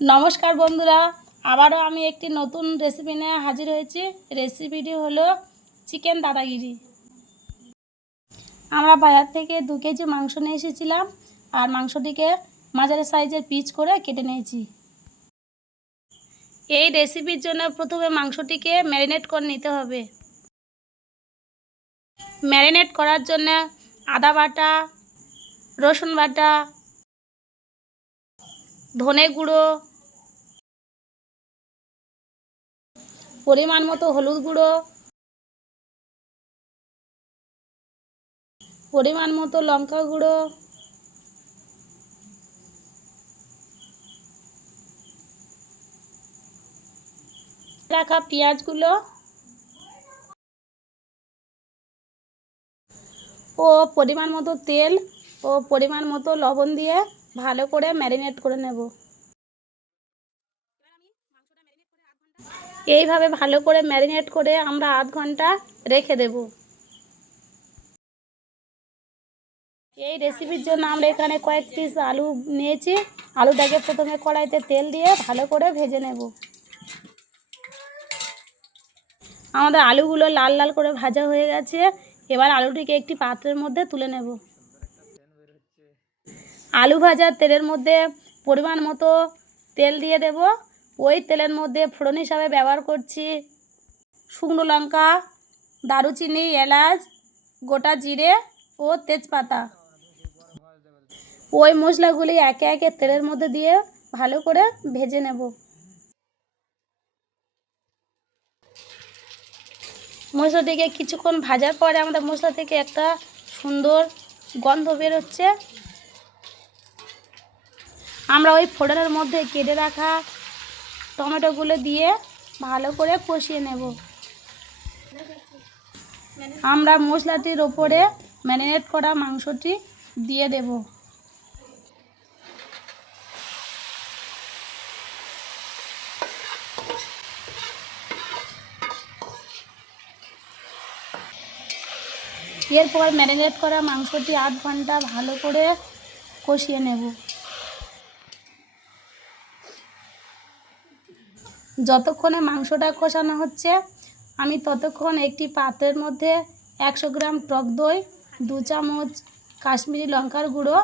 নমস্কার বন্ধুরা, আবারও আমি একটি নতুন রেসিপি নিয়ে হাজির হয়েছি। রেসিপিটি হলো চিকেন দাদাগিরি। আমরা বাজার থেকে দু কেজি মাংস নিয়ে এসেছিলাম আর মাংসটিকে মাঝারি সাইজের পিচ করে কেটে নিয়েছি। এই রেসিপির জন্য প্রথমে মাংসটিকে ম্যারিনেট করে নিতে হবে। ম্যারিনেট করার জন্য আদা বাটা, রসুন বাটা ধনে গুঁড়ো, পরিমাণ মতো হলুদ গুঁড়ো, পরিমাণ মতো লঙ্কা গুঁড়ো, রাখা পেঁয়াজগুলো ও পরিমাণ মতো তেল ও পরিমাণ মতো লবণ দিয়ে ভালো করে ম্যারিনেট করে নেব। এইভাবে ভালো করে ম্যারিনেট করে আমরা আধ ঘণ্টা রেখে দেব। এই রেসিপির জন্য আমরা এখানে কয়েক পিস আলু নিয়েছি। আলুটাকে প্রথমে কড়াইতে তেল দিয়ে ভালো করে ভেজে নেব। আমাদের আলুগুলো লাল লাল করে ভাজা হয়ে গেছে। এবার আলুটিকে একটি পাত্রের মধ্যে তুলে নেব। আলু ভাজার তেলের মধ্যে পরিমাণ মতো তেল দিয়ে দেব। ওই তেলের মধ্যে ফোড়ন হিসাবে ব্যবহার করছি শুকনো লঙ্কা, দারুচিনি, এলাচ, গোটা জিরে ও তেজপাতা। ওই মশলাগুলি একে একে তেলের মধ্যে দিয়ে ভালো করে ভেজে নেব। মশলাটিকে কিছুক্ষণ ভাজার পরে আমাদের মশলা থেকে একটা সুন্দর গন্ধ বেরোচ্ছে আমরা ওই ফোড়নের মধ্যে কেটে রাখা টমেটোগুলো দিয়ে ভালো করে কষিয়ে নেব। আমরা মশলাটির ওপরে ম্যারিনেট করা মাংসটি দিয়ে দেব। এরপর ম্যারিনেট করা মাংসটি আধ ঘণ্টা ভালো করে কষিয়ে নেব। যতক্ষণে মাংসটা কষানো হচ্ছে, আমি ততক্ষণ একটি পাত্রের মধ্যে একশো গ্রাম টক দই, দু চামচ কাশ্মীরি লঙ্কার গুঁড়ো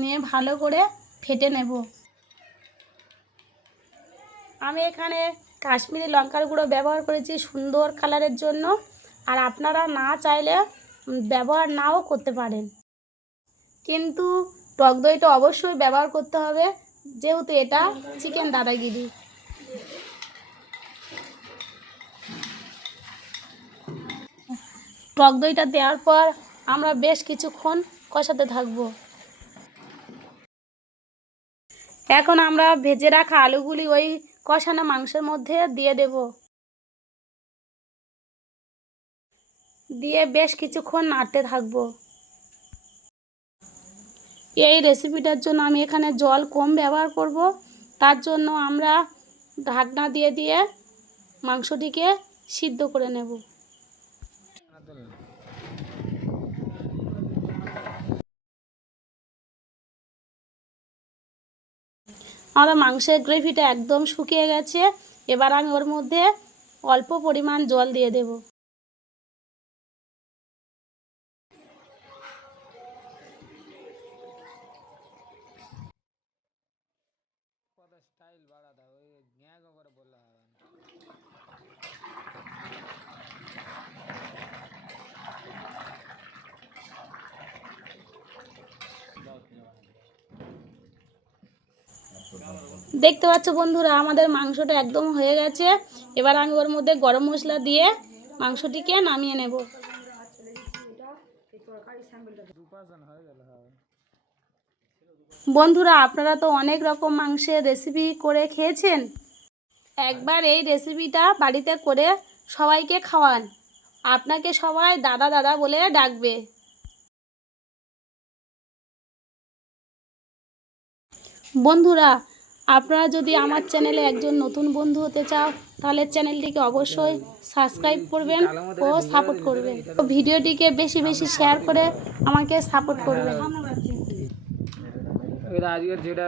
নিয়ে ভালো করে ফেটে নেব। আমি এখানে কাশ্মীরি লঙ্কার গুঁড়ো ব্যবহার করেছি সুন্দর কালারের জন্য, আর আপনারা না চাইলে ব্যবহার নাও করতে পারেন। কিন্তু টক দইটা অবশ্যই ব্যবহার করতে হবে, যেহেতু এটা চিকেন দাদাগিরি। টক দইটা দেওয়ার পর আমরা বেশ কিছুক্ষণ কষাতে থাকব। এখন আমরা ভেজে রাখা আলুগুলি ওই কষানো মাংসের মধ্যে দিয়ে দেব। দিয়ে বেশ কিছুক্ষণ নাড়তে থাকব। এই রেসিপিটার জন্য আমি এখানে জল কম ব্যবহার করব। তার জন্য আমরা ঢাকনা দিয়ে দিয়ে মাংসটিকে সিদ্ধ করে নেব। আমাদের মাংসের গ্রেভিটা একদম শুকিয়ে গেছে। এবার আমি ওর মধ্যে অল্প পরিমাণ জল দিয়ে দেব। স্টাইল দেখতে পাচ্ছ বন্ধুরা, আমাদের মাংসটা একদম হয়ে গেছে। এবার আমি ওর মধ্যে গরম মশলা দিয়ে মাংসটিকে নামিয়ে নেব। বন্ধুরা, আপনারা তো অনেক রকম মাংসের রেসিপি করে খেয়েছেন। একবার এই রেসিপিটা বাড়িতে করে সবাইকে খাওয়ান। আপনাকে সবাই দাদা দাদা বলে ডাকবে। বন্ধুরা আপনারা যদি আমার চ্যানেলে একজন নতুন বন্ধু হতে চাও তাহলে চ্যানেলটিকে অবশ্যই সাবস্ক্রাইব করবেন ও সাপোর্ট করবেন। তো ভিডিওটিকে বেশি বেশি শেয়ার করে আমাকে সাপোর্ট করবেন। আজকের যেটা